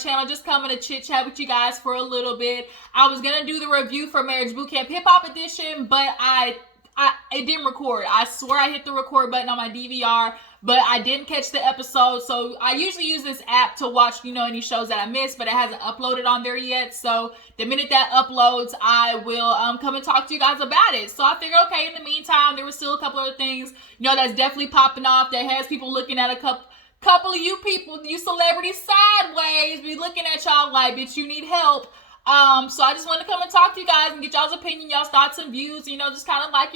channel, just coming to chit chat with you guys for a little bit. I was gonna do the review for Marriage Bootcamp Hip Hop Edition, but it didn't record. I swear I hit the record button on my DVR, but I didn't catch the episode. So I usually use this app to watch, any shows that I missed, but it hasn't uploaded on there yet. So the minute that uploads, I will come and talk to you guys about it. So I figured, okay, in the meantime, there were still a couple other things, that's definitely popping off that has people looking at a couple of you people, you celebrities sideways, be looking at y'all like, bitch, you need help. So I just want to come and talk to you guys and get y'all's opinion, y'all's thoughts and views, just kind of like,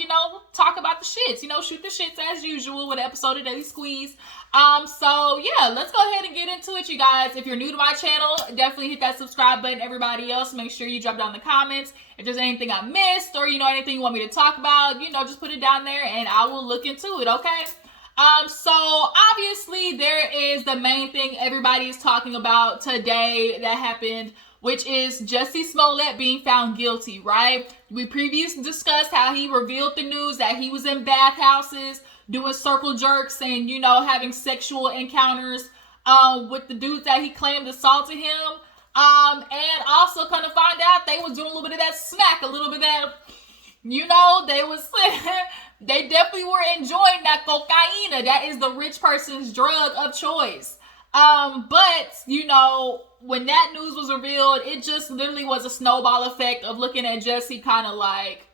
talk about the shits, shoot the shits as usual with an episode of Daily Squeeze. So yeah, let's go ahead and get into it, you guys. If you're new to my channel, definitely hit that subscribe button. Everybody else, make sure you drop down in the comments if there's anything I missed or, anything you want me to talk about, just put it down there and I will look into it, okay? So obviously there is the main thing everybody is talking about today that happened, which is Jessie Smollett being found guilty, right? We previously discussed how he revealed the news that he was in bathhouses doing circle jerks and, having sexual encounters with the dudes that he claimed assaulted him. And also kind of find out they was doing a little bit of that smack, a little bit of that, they was they definitely were enjoying that cocaine. That is the rich person's drug of choice. But, when that news was revealed, it just literally was a snowball effect of looking at Jessie kind of like,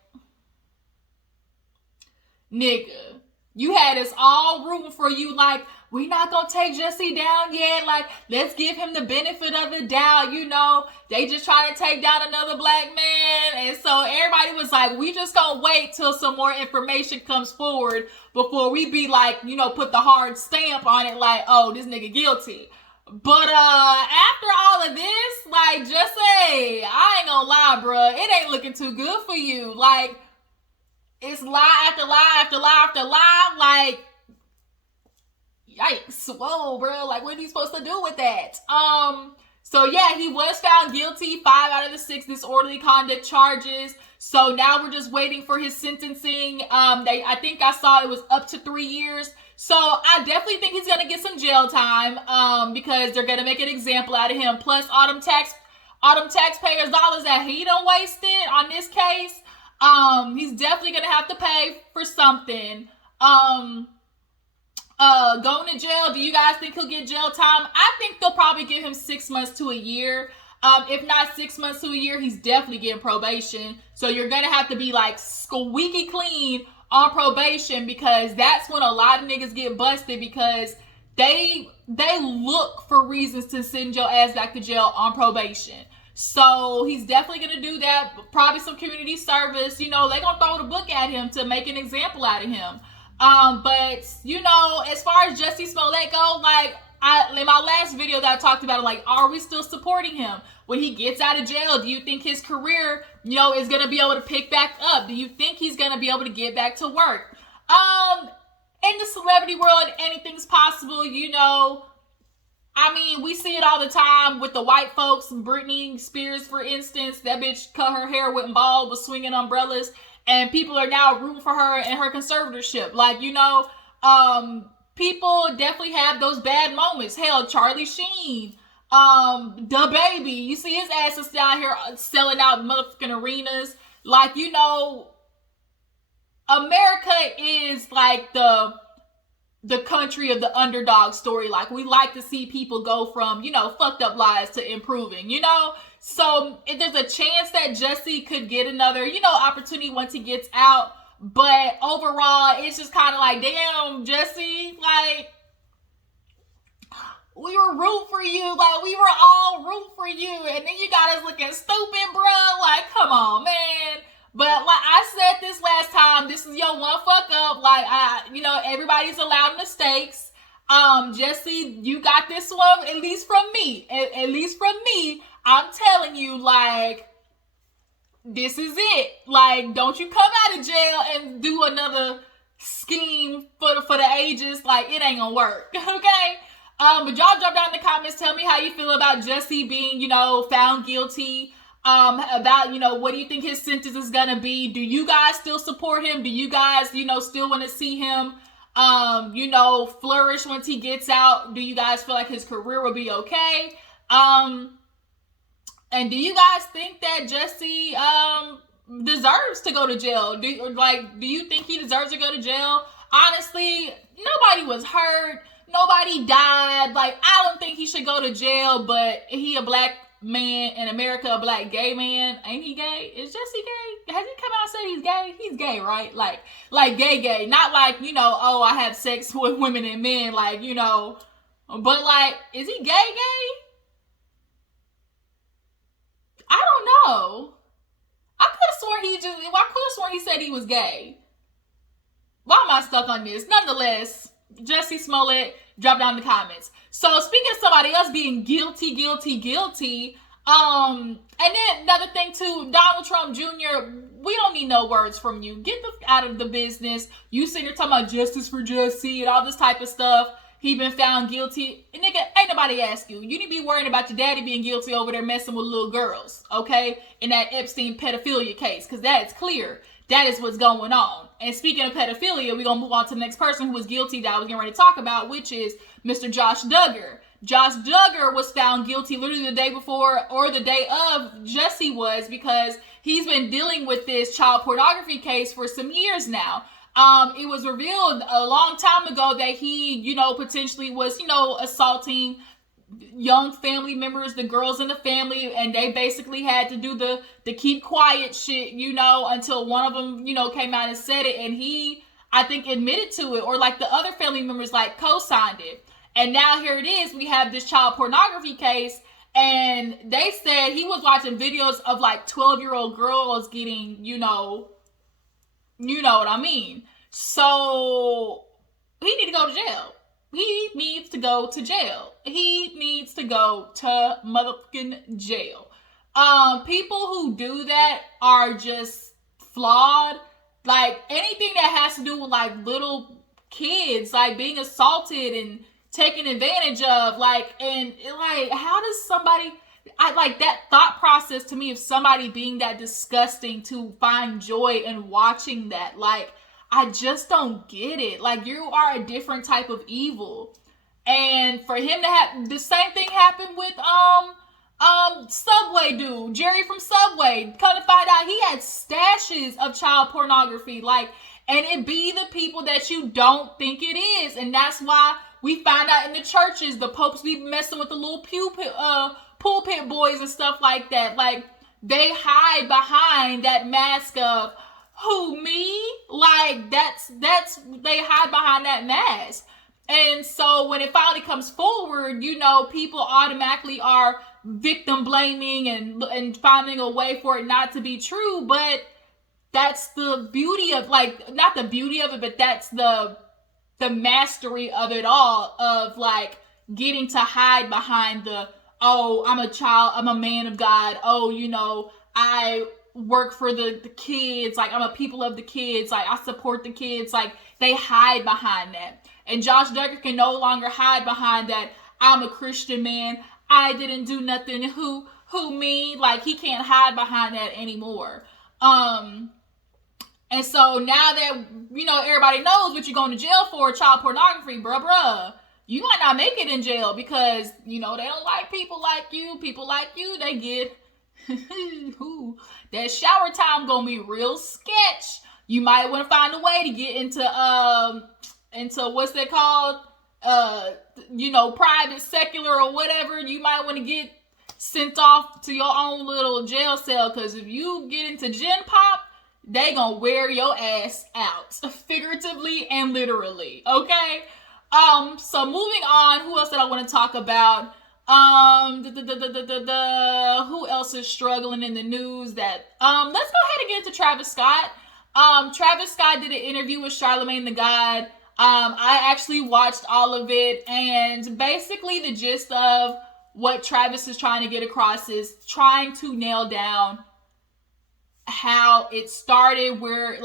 nigga, you had us all rooting for you, like, we not gonna take Jessie down yet, like, let's give him the benefit of the doubt, they just trying to take down another black man, and so everybody was like, we just gonna wait till some more information comes forward before we be like, put the hard stamp on it, like, oh, this nigga guilty. But after all of this, like, Jessie, I ain't gonna lie, bruh, it ain't looking too good for you. Like, it's lie after lie after lie after lie. Like, yikes, whoa, bro. Like, what are you supposed to do with that? So yeah, he was found guilty, 5 out of the 6 disorderly conduct charges. So now we're just waiting for his sentencing. I think I saw it was up to 3 years. So I definitely think he's gonna get some jail time, because they're gonna make an example out of him. Plus all them taxpayers' dollars that he done wasted on this case. He's definitely gonna have to pay for something. Going to jail, do you guys think he'll get jail time? I think they'll probably give him 6 months to a year. If not 6 months to a year, he's definitely getting probation. So you're gonna have to be like squeaky clean on probation, because that's when a lot of niggas get busted, because they look for reasons to send your ass back to jail on probation. So he's definitely gonna do that. Probably some community service. They gonna throw the book at him to make an example out of him. But as far as Jessie Smollett go, like, in my last video that I talked about, like, are we still supporting him when he gets out of jail? Do you think his career, is going to be able to pick back up? Do you think he's going to be able to get back to work? In the celebrity world, anything's possible, I mean, we see it all the time with the white folks. Britney Spears, for instance, that bitch cut her hair, went bald, was swinging umbrellas, and people are now rooting for her and her conservatorship. Like, people definitely have those bad moments. Hell, Charlie Sheen, the baby, you see his ass is down here selling out motherfucking arenas. Like, America is like the country of the underdog story. Like, we like to see people go from, fucked up lives to improving, So if there's a chance that Jessie could get another, opportunity once he gets out. But overall, it's just kind of like, damn, Jessie, like, we were rooting for you. Like, we were all rooting for you. And then you got us looking stupid, bro. Like, come on, man. But like I said this last time, this is your one fuck up. Like, everybody's allowed mistakes. Jessie, you got this one, at least from me. At least from me, I'm telling you, like, this is it. Like, don't you come out of jail and do another scheme for the ages. Like, it ain't gonna work. Okay? But y'all drop down in the comments, tell me how you feel about Jessie being, found guilty. About, what do you think his sentence is gonna be? Do you guys still support him? Do you guys, still want to see him, flourish once he gets out? Do you guys feel like his career will be okay? And do you guys think that Jessie deserves to go to jail? Do you think he deserves to go to jail? Honestly, nobody was hurt. Nobody died. Like, I don't think he should go to jail, but he a black man in America, a black gay man. Ain't he gay? Is Jessie gay? Has he come out and said he's gay? He's gay, right? Like gay. Not like, oh, I have sex with women and men, like, but like, is he gay? I don't know. I could have sworn he said he was gay. Why am I stuck on this? Nonetheless, Jessie Smollett, drop down in the comments. So speaking of somebody else being guilty. And then another thing too, Donald Trump Jr., we don't need no words from you. Get out of the business. You sitting here talking about justice for Jessie and all this type of stuff. He been found guilty. And nigga, ain't nobody ask you. You need to be worrying about your daddy being guilty over there messing with little girls, okay? In that Epstein pedophilia case, because that is clear. That is what's going on. And speaking of pedophilia, we're going to move on to the next person who was guilty that I was getting ready to talk about, which is Mr. Josh Duggar. Josh Duggar was found guilty literally the day before or the day of Jessie was, because he's been dealing with this child pornography case for some years now. It was revealed a long time ago that he, potentially was, assaulting young family members, the girls in the family, and they basically had to do the keep quiet shit, until one of them, came out and said it, and he, I think, admitted to it, or like the other family members like co-signed it. And now here it is, we have this child pornography case, and they said he was watching videos of like 12-year-old girls getting, you know what I mean. So he need to go to jail. He needs to go to jail. He needs to go to motherfucking jail. People who do that are just flawed. Like, anything that has to do with like little kids, like being assaulted and taken advantage of, how does somebody, that thought process to me of somebody being that disgusting to find joy in watching that, I just don't get it. Like, you are a different type of evil. And for him to have the same thing happen with Subway dude, Jerry from Subway. Come to find out, he had stashes of child pornography. And it be the people that you don't think it is. And that's why we find out in the churches, the popes be messing with the little pulpit boys and stuff like that. Like, they hide behind that mask of, who, me? That's they hide behind that mask. And so when it finally comes forward, people automatically are victim blaming and finding a way for it not to be true. But that's the beauty of, not the beauty of it, but that's the mastery of it all, of getting to hide behind oh, I'm a child, I'm a man of God. Oh, I work for the kids. I'm a people of the kids. I support the kids. They hide behind that. And Josh Duggar can no longer hide behind that. I'm a Christian man. I didn't do nothing. Who me? He can't hide behind that anymore. And so now that, everybody knows what you're going to jail for, child pornography, bruh, you might not make it in jail because, they don't like people like you. People like you, they get, that shower time gonna be real sketch. You might want to find a way to get into what's that called? Private, secular, or whatever. You might want to get sent off to your own little jail cell, because if you get into Gen Pop, they gonna wear your ass out, figuratively and literally, okay? So moving on, who else did I want to talk about? Who else is struggling in the news that, let's go ahead and get into Travis Scott. Travis Scott did an interview with Charlamagne the God. I actually watched all of it, and basically the gist of what Travis is trying to get across is trying to nail down how it started, where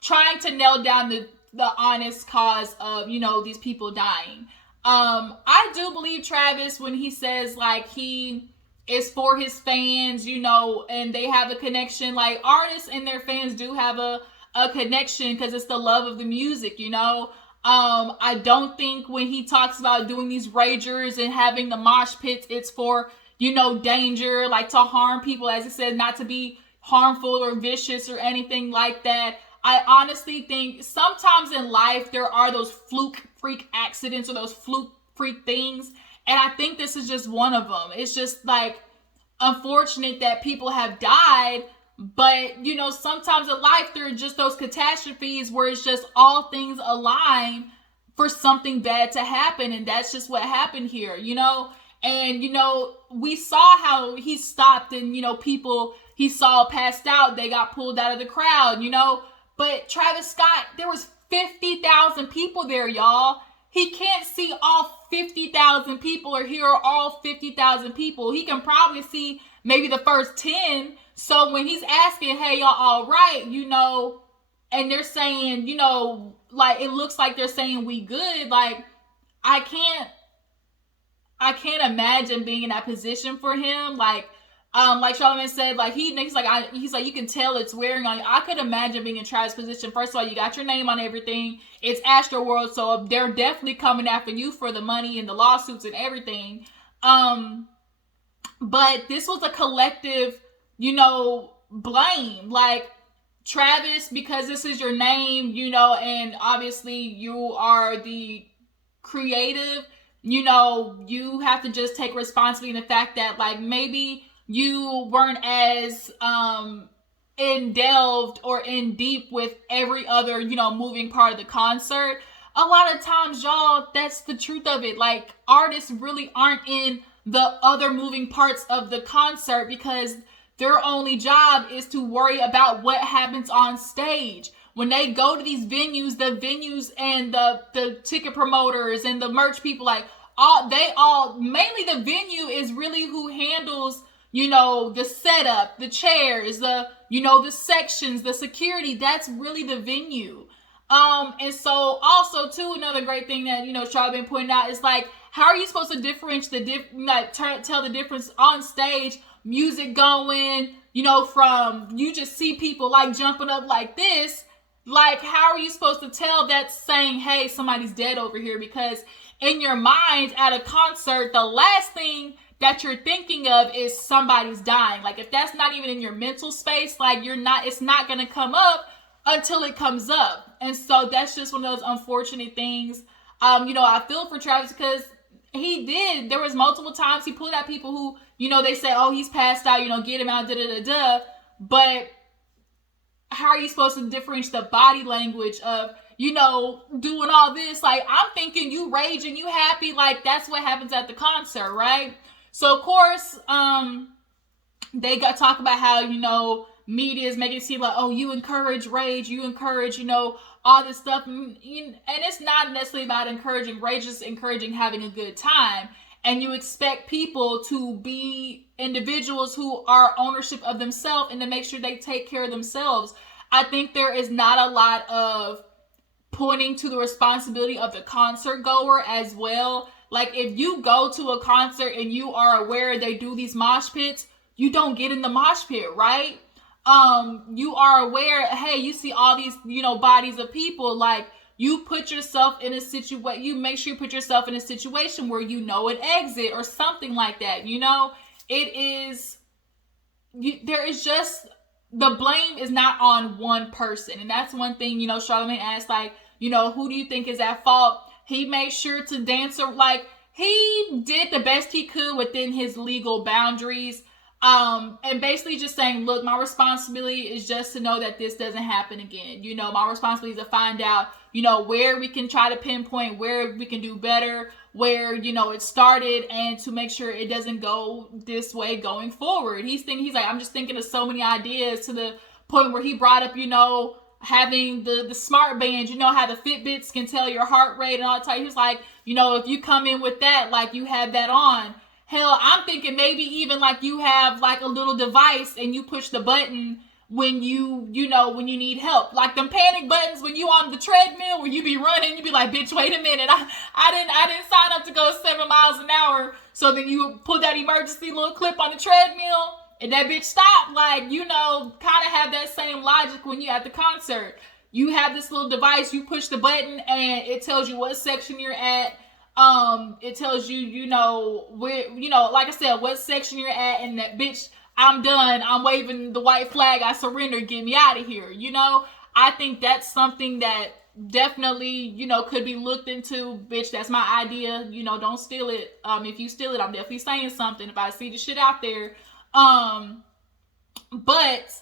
trying to nail down the honest cause of, these people dying. I do believe Travis when he says he is for his fans, and they have a connection. Artists and their fans do have a connection because it's the love of the music, I don't think when he talks about doing these ragers and having the mosh pits, it's for, danger, like to harm people, as it said, not to be harmful or vicious or anything like that. I honestly think sometimes in life there are those fluke freak accidents or those fluke freak things. And I think this is just one of them. It's just like unfortunate that people have died. But, sometimes in life there are just those catastrophes where it's just all things align for something bad to happen. And that's just what happened here, And, we saw how he stopped and, people he saw passed out, they got pulled out of the crowd, But Travis Scott, there was 50,000 people there, y'all. He can't see all 50,000 people or hear all 50,000 people. He can probably see maybe the first 10. So when he's asking, hey, y'all all right, and they're saying, like, it looks like they're saying we good. Like, I can't imagine being in that position for him. Like Charlamagne said, like he's like, you can tell it's wearing on you. I could imagine being in Travis' position. First of all, you got your name on everything. It's Astroworld, so they're definitely coming after you for the money and the lawsuits and everything. But this was a collective, blame. Like, Travis, because this is your name, and obviously you are the creative, you have to just take responsibility in the fact that, like, maybe you weren't as delved or in deep with every other, moving part of the concert. A lot of times, y'all, that's the truth of it. Like, artists really aren't in the other moving parts of the concert because their only job is to worry about what happens on stage. When they go to these venues, the venues and the ticket promoters and the merch people, like, mainly the venue is really who handles, the setup, the chairs, the sections, the security. That's really the venue. And so also too, another great thing that, Charlie been pointing out is, like, how are you supposed to tell the difference on stage, music going, from, you just see people like jumping up like this. Like, how are you supposed to tell that's saying, hey, somebody's dead over here? Because in your mind at a concert, the last thing that you're thinking of is somebody's dying. Like, if that's not even in your mental space, like, it's not going to come up until it comes up. And so that's just one of those unfortunate things. I feel for Travis because there was multiple times he pulled out people who, they say, oh, he's passed out, get him out, da-da-da-da. But how are you supposed to differentiate the body language of, doing all this? Like, I'm thinking you raging, you happy, like, that's what happens at the concert, right? So, of course, they talk about how, media is making it seem like, oh, you encourage rage, you encourage, all this stuff. And it's not necessarily about encouraging rage, it's encouraging having a good time. And you expect people to be individuals who are ownership of themselves and to make sure they take care of themselves. I think there is not a lot of pointing to the responsibility of the concert goer as well. Like, if you go to a concert and you are aware they do these mosh pits, you don't get in the mosh pit, right? You are aware, hey, you see all these, bodies of people, like, you put yourself in a situation, you make sure you put yourself in a situation where an exit or something like that, there is just, the blame is not on one person. And that's one thing, Charlamagne asked, like, who do you think is at fault? He made sure to dance, like, he did the best he could within his legal boundaries. And basically just saying, look, my responsibility is just to know that this doesn't happen again. My responsibility is to find out, where we can try to pinpoint where we can do better, where, it started, and to make sure it doesn't go this way going forward. He's like, I'm just thinking of so many ideas, to the point where he brought up, having the smart bands, how the Fitbits can tell your heart rate and all that type. He was like, if you come in with that, like, you have that on. Hell, I'm thinking maybe even like you have like a little device and you push the button when you need help. Like them panic buttons when you on the treadmill where you be running, you be like, bitch, wait a minute. I didn't sign up to go 7 miles an hour. So then you put that emergency little clip on the treadmill and that bitch stopped. Like, kind of have that same logic when you at the concert. you have this little device, you push the button and it tells you what section you're at. It tells you, you know, where, you know, like I said, what section you're at, and that, bitch, I'm done. I'm waving the white flag. I surrender. Get me out of here. You know, I think that's something that definitely, you know, could be looked into. Bitch, that's my idea. You know, don't steal it. If you steal it, I'm definitely saying something if I see the shit out there. But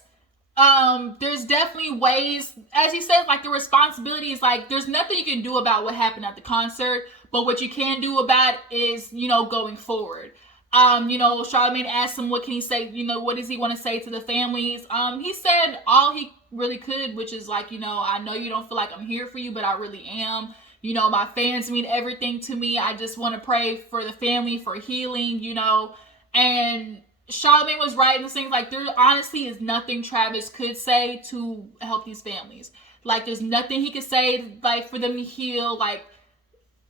there's definitely ways, as he said, like the responsibility is like, there's nothing you can do about what happened at the concert, but what you can do about it is, you know, going forward. You know, Charlamagne asked him, what can he say? You know, what does he want to say to the families? He said all he really could, which is like, you know, I know you don't feel like I'm here for you, but I really am. You know, my fans mean everything to me. I just want to pray for the family, for healing, you know. And Charlamagne was right in the things like, there honestly is nothing Travis could say to help these families. Like, there's nothing he could say, like, for them to heal. Like,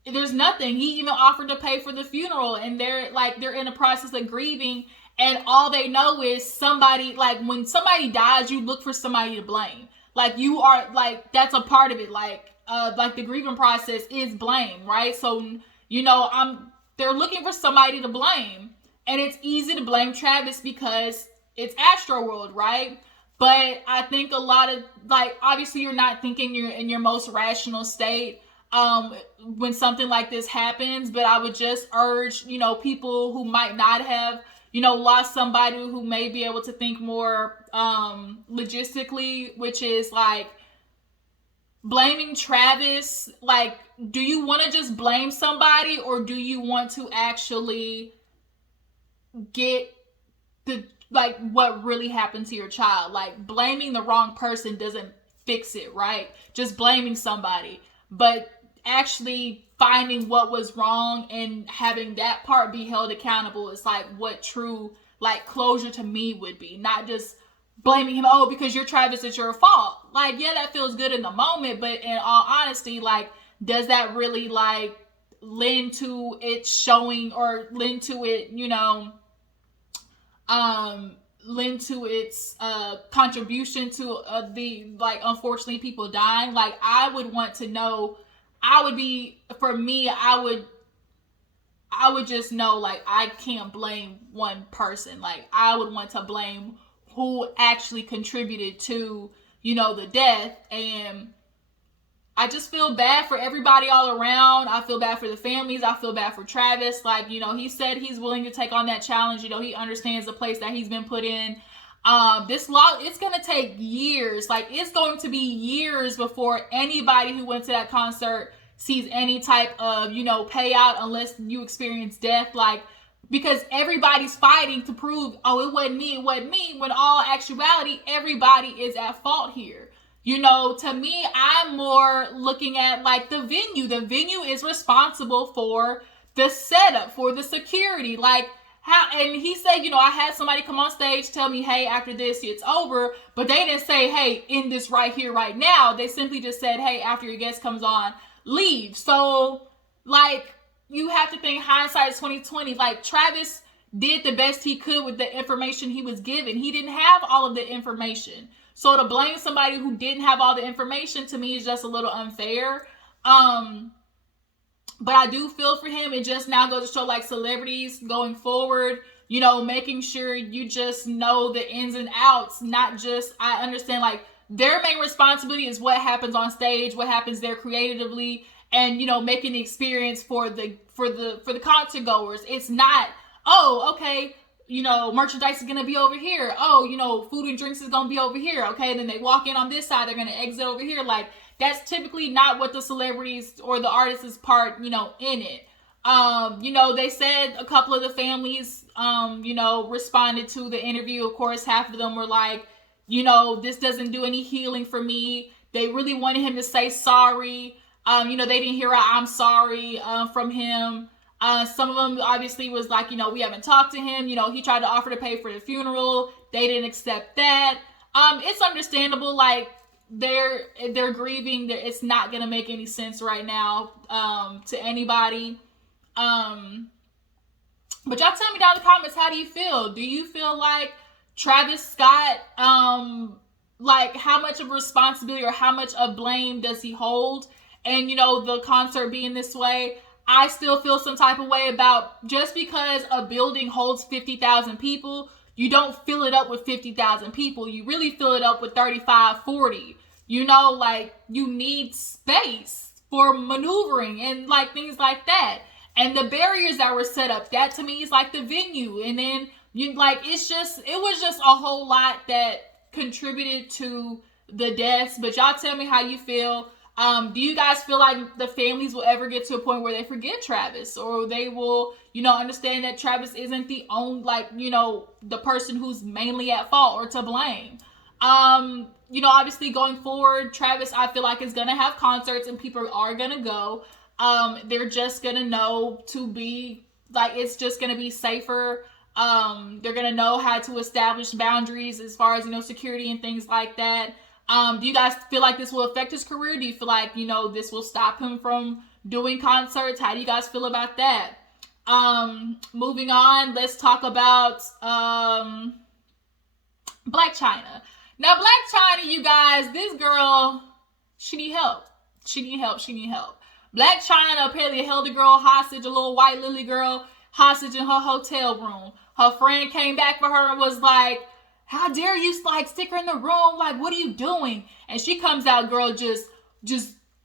there's nothing. He even offered to pay for the funeral, and they're in the process of grieving, and all they know is somebody, like, when somebody dies, you look for somebody to blame. Like, you are, like, that's a part of it. Like the grieving process is blame, right? So, you know, they're looking for somebody to blame. And it's easy to blame Travis because it's Astroworld, right? But I think a lot of, like, obviously you're not thinking you're in your most rational state when something like this happens. But I would just urge, you know, people who might not have, you know, lost somebody, who may be able to think more logistically, which is like blaming Travis. Like, do you want to just blame somebody, or do you want to actually get the, like, what really happened to your child? Like, blaming the wrong person doesn't fix it, right? Just blaming somebody, but actually finding what was wrong and having that part be held accountable is like what true, like, closure to me would be. Not just blaming him, oh, because you're Travis, it's your fault. Like, yeah, that feels good in the moment, but in all honesty, like, does that really, like, lend to it showing, or lend to it, you know, lend to its contribution to the, like, unfortunately people dying? Like, I would want to know. I would just know, like, I can't blame one person. Like, I would want to blame who actually contributed to, you know, the death. And I just feel bad for everybody all around. I feel bad for the families. I feel bad for Travis. Like, you know, he said he's willing to take on that challenge. You know, he understands the place that he's been put in. This law, it's going to take years. Like, it's going to be years before anybody who went to that concert sees any type of, you know, payout, unless you experience death. Like, because everybody's fighting to prove, oh, it wasn't me, when all actuality, everybody is at fault here. You know, to me, I'm more looking at, like, the venue. The venue is responsible for the setup, for the security. Like, how, and he said, you know, I had somebody come on stage tell me, hey, after this, it's over. But they didn't say, hey, end this right here, right now. They simply just said, hey, after your guest comes on, leave. So, like, you have to think hindsight 2020. Like, Travis did the best he could with the information he was given. He didn't have all of the information. So to blame somebody who didn't have all the information, to me, is just a little unfair. But I do feel for him. It just now goes to show, like, celebrities going forward, you know, making sure you just know the ins and outs. Not just, I understand, like, their main responsibility is what happens on stage, what happens there creatively, and, you know, making the experience for the concert goers. It's not, oh, okay, you know, merchandise is going to be over here. Oh, you know, food and drinks is going to be over here. Okay, then they walk in on this side, they're going to exit over here. Like, that's typically not what the celebrities or the artists' part, you know, in it. You know, they said a couple of the families, you know, responded to the interview. Of course, half of them were like, you know, this doesn't do any healing for me. They really wanted him to say sorry. You know, they didn't hear a I'm sorry from him. Some of them obviously was like, you know, we haven't talked to him. You know, he tried to offer to pay for the funeral. They didn't accept that. It's understandable. Like, they're grieving. It's not going to make any sense right now to anybody. But y'all tell me down in the comments, how do you feel? Do you feel like Travis Scott like, how much of responsibility or how much of blame does he hold? And, you know, the concert being this way, I still feel some type of way about, just because a building holds 50,000 people, you don't fill it up with 50,000 people. You really fill it up with 35, 40. You know, like, you need space for maneuvering and, like, things like that. And the barriers that were set up, that to me is like the venue. And then, you like, it was just a whole lot that contributed to the deaths. But y'all tell me how you feel. Do you guys feel like the families will ever get to a point where they forget Travis, or they will, you know, understand that Travis isn't the only, like, you know, the person who's mainly at fault or to blame? You know, obviously going forward, Travis, I feel like, is gonna have concerts and people are gonna go. They're just gonna know to be, like, it's just gonna be safer. They're gonna know how to establish boundaries as far as, you know, security and things like that. Do you guys feel like this will affect his career? Do you feel like, you know, this will stop him from doing concerts? How do you guys feel about that? Moving on, let's talk about Black Chyna. Now, Black Chyna, you guys, this girl, she need help. She need help. Black Chyna apparently held a girl hostage, a little white lily girl hostage in her hotel room. Her friend came back for her and was like, how dare you, like, stick her in the room? Like, what are you doing? And she comes out, girl, just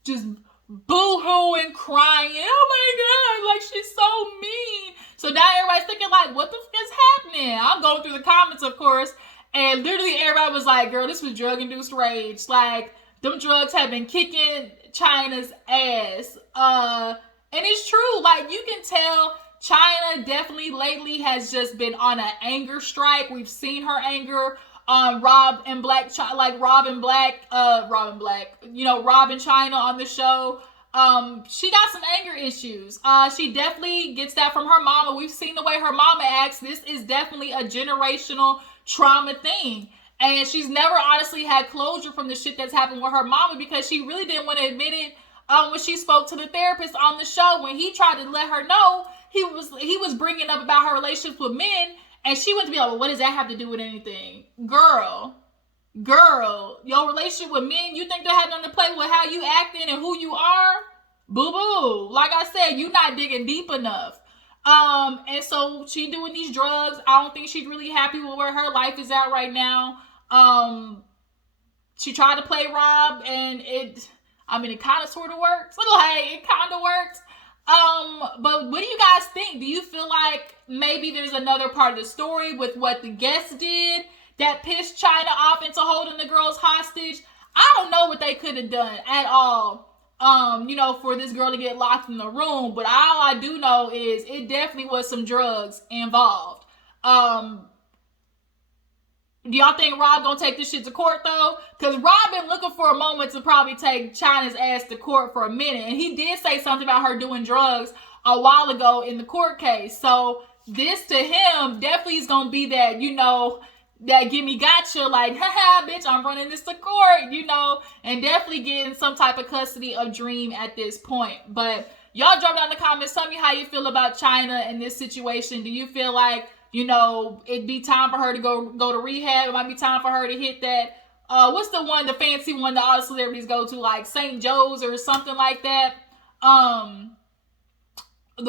boo-hooing, crying. Oh my God, like, she's so mean. So now everybody's thinking, like, what the fuck is happening? I'm going through the comments, of course, and literally everybody was like, girl, this was drug-induced rage. Like, them drugs have been kicking Chyna's ass. And it's true. Like, you can tell Chyna definitely lately has just been on an anger strike. We've seen her anger on Rob and Chyna on the show. She got some anger issues. She definitely gets that from her mama. We've seen the way her mama acts. This is definitely a generational trauma thing. And she's never honestly had closure from the shit that's happened with her mama, because she really didn't want to admit it when she spoke to the therapist on the show, when he tried to let her know he was bringing up about her relationships with men, and she went to be like, well, what does that have to do with anything? Girl, your relationship with men, you think that had nothing to play with how you acting and who you are? Boo-boo. Like I said, you not digging deep enough. And so she doing these drugs. I don't think she's really happy with where her life is at right now. She tried to play Rob, and it kind of sort of works. It kind of works. But what do you guys think? Do you feel like maybe there's another part of the story with what the guests did that pissed Chyna off into holding the girls hostage? I don't know what they could have done at all, you know, for this girl to get locked in the room. But all I do know is it definitely was some drugs involved. Do y'all think Rob gonna take this shit to court, though? Because Rob been looking for a moment to probably take Chyna's ass to court for a minute. And he did say something about her doing drugs a while ago in the court case. So this to him definitely is gonna be that, you know, that gimme gotcha, like, haha, bitch, I'm running this to court, you know, and definitely getting some type of custody of Dream at this point. But y'all drop down in the comments, tell me how you feel about Chyna in this situation. Do you feel like, you know, it'd be time for her to go to rehab? It might be time for her to hit that, what's the one, the fancy one that all the celebrities go to, like St. Joe's or something like that? The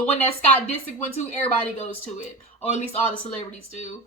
one that Scott Disick went to, everybody goes to it, or at least all the celebrities do.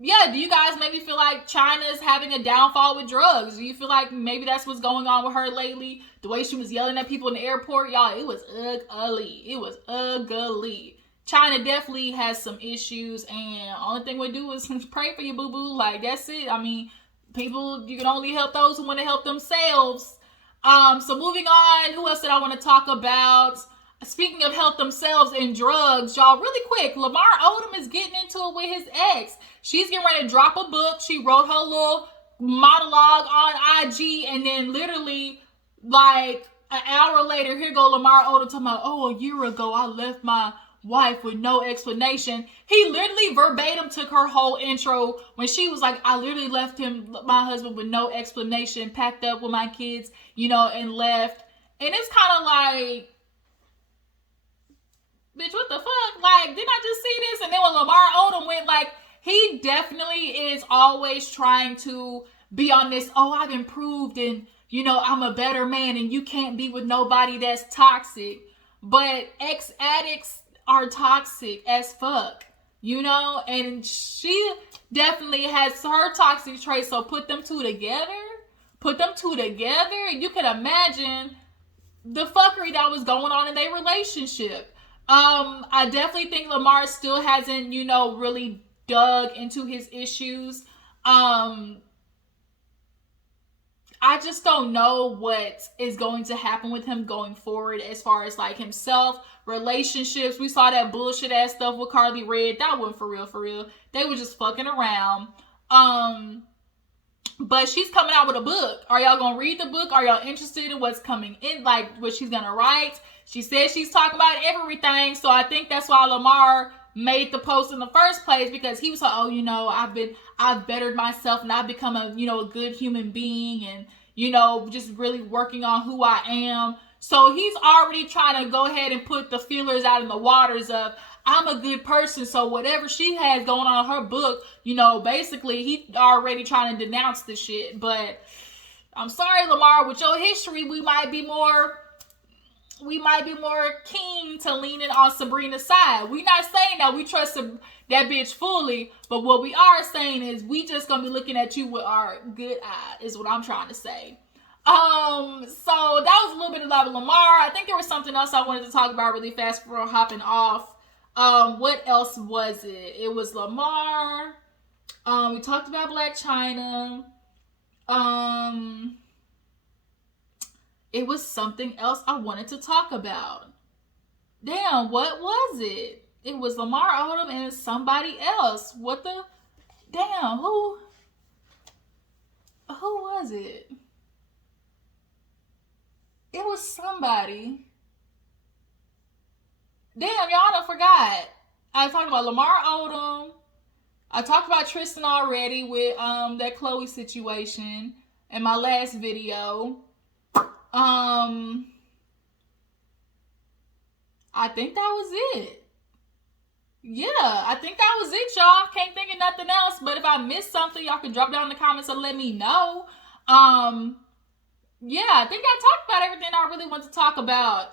Yeah, do you guys maybe feel like Chyna's having a downfall with drugs? Do you feel like maybe that's what's going on with her lately? The way she was yelling at people in the airport, y'all, it was ugly. It was ugly. Chyna definitely has some issues, and only thing we do is pray for you, boo-boo. Like, that's it. I mean, people, you can only help those who want to help themselves. So moving on, who else did I want to talk about? Speaking of help themselves and drugs, y'all, really quick, Lamar Odom is getting into it with his ex. She's getting ready to drop a book. She wrote her little monologue on IG, and then literally, like, an hour later, here go Lamar Odom talking about, oh, a year ago, I left my wife with no explanation. He literally verbatim took her whole intro when she was like, I literally left my husband with no explanation, packed up with my kids, you know, and left. And it's kind of like, bitch, what the fuck? Like, didn't I just see this? And then when Lamar Odom went, like, he definitely is always trying to be on this, oh, I've improved and, you know, I'm a better man and you can't be with nobody that's toxic. But ex-addicts are toxic as fuck, you know? And she definitely has her toxic traits, so put them two together. And you can imagine the fuckery that was going on in their relationship. I definitely think Lamar still hasn't, you know, really dug into his issues. I just don't know what is going to happen with him going forward as far as like himself, relationships. We saw that bullshit ass stuff with Carly Red. That wasn't for real. They were just fucking around. But she's coming out with a book. Are y'all gonna read the book? Are y'all interested in what's coming in, like what she's gonna write? She says she's talking about everything, so I think that's why Lamar made the post in the first place, because he was like, oh, you know, I've bettered myself and I've become a, you know, a good human being, and, you know, just really working on who I am. So he's already trying to go ahead and put the feelers out in the waters of, I'm a good person, so whatever she has going on in her book, you know, basically he already trying to denounce the shit. But I'm sorry, Lamar, with your history, we might be more keen to leaning on Sabrina's side. We not saying that we trust that bitch fully, but what we are saying is we just gonna be looking at you with our good eye, is what I'm trying to say. So that was a little bit about Lamar. I think there was something else I wanted to talk about really fast before hopping off. What else was it? It was Lamar. We talked about Black Chyna. It was something else I wanted to talk about. Damn, what was it? It was Lamar Odom and somebody else. What the? Damn, who was it? It was somebody. Damn, y'all done forgot. I talked about Lamar Odom. I talked about Tristan already with that Chloe situation in my last video. I think that was it. Yeah, I think that was it, y'all. Can't think of nothing else. But if I missed something, y'all can drop down in the comments and let me know. Yeah, I think I talked about everything I really want to talk about.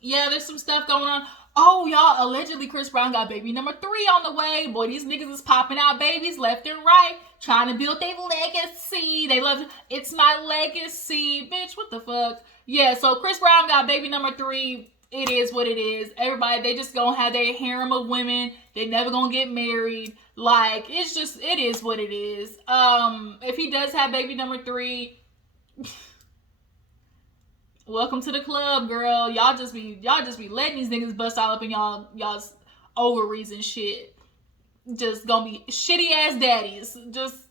Yeah, there's some stuff going on. Oh, y'all, allegedly Chris Brown got baby number 3 on the way. Boy, these niggas is popping out babies left and right, trying to build their legacy. They love it. It's my legacy. Bitch, what the fuck? Yeah, so Chris Brown got baby number 3. It is what it is. Everybody, they just gonna have their harem of women. They never gonna get married. Like, it's just, it is what it is. If he does have baby number 3... welcome to the club, girl. Y'all just be letting these niggas bust all up in y'all's ovaries and shit. Just gonna be shitty ass daddies.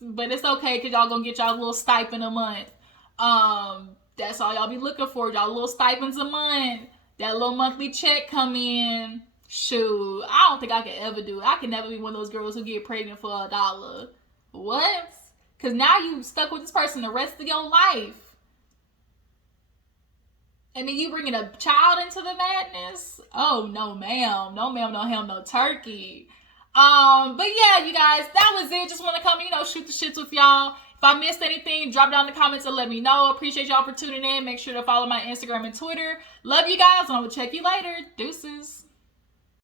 But it's okay, because y'all gonna get y'all little stipend a month. That's all y'all be looking for. Y'all little stipends a month. That little monthly check come in. Shoot, I don't think I could ever do it. I can never be one of those girls who get pregnant for $1. What? Because now you stuck with this person the rest of your life. And then you bringing a child into the madness? Oh, no, ma'am. No, ma'am, no ham, no turkey. But yeah, you guys, that was it. Just want to come, shoot the shits with y'all. If I missed anything, drop down in the comments and let me know. Appreciate y'all for tuning in. Make sure to follow my Instagram and Twitter. Love you guys, and I will check you later. Deuces.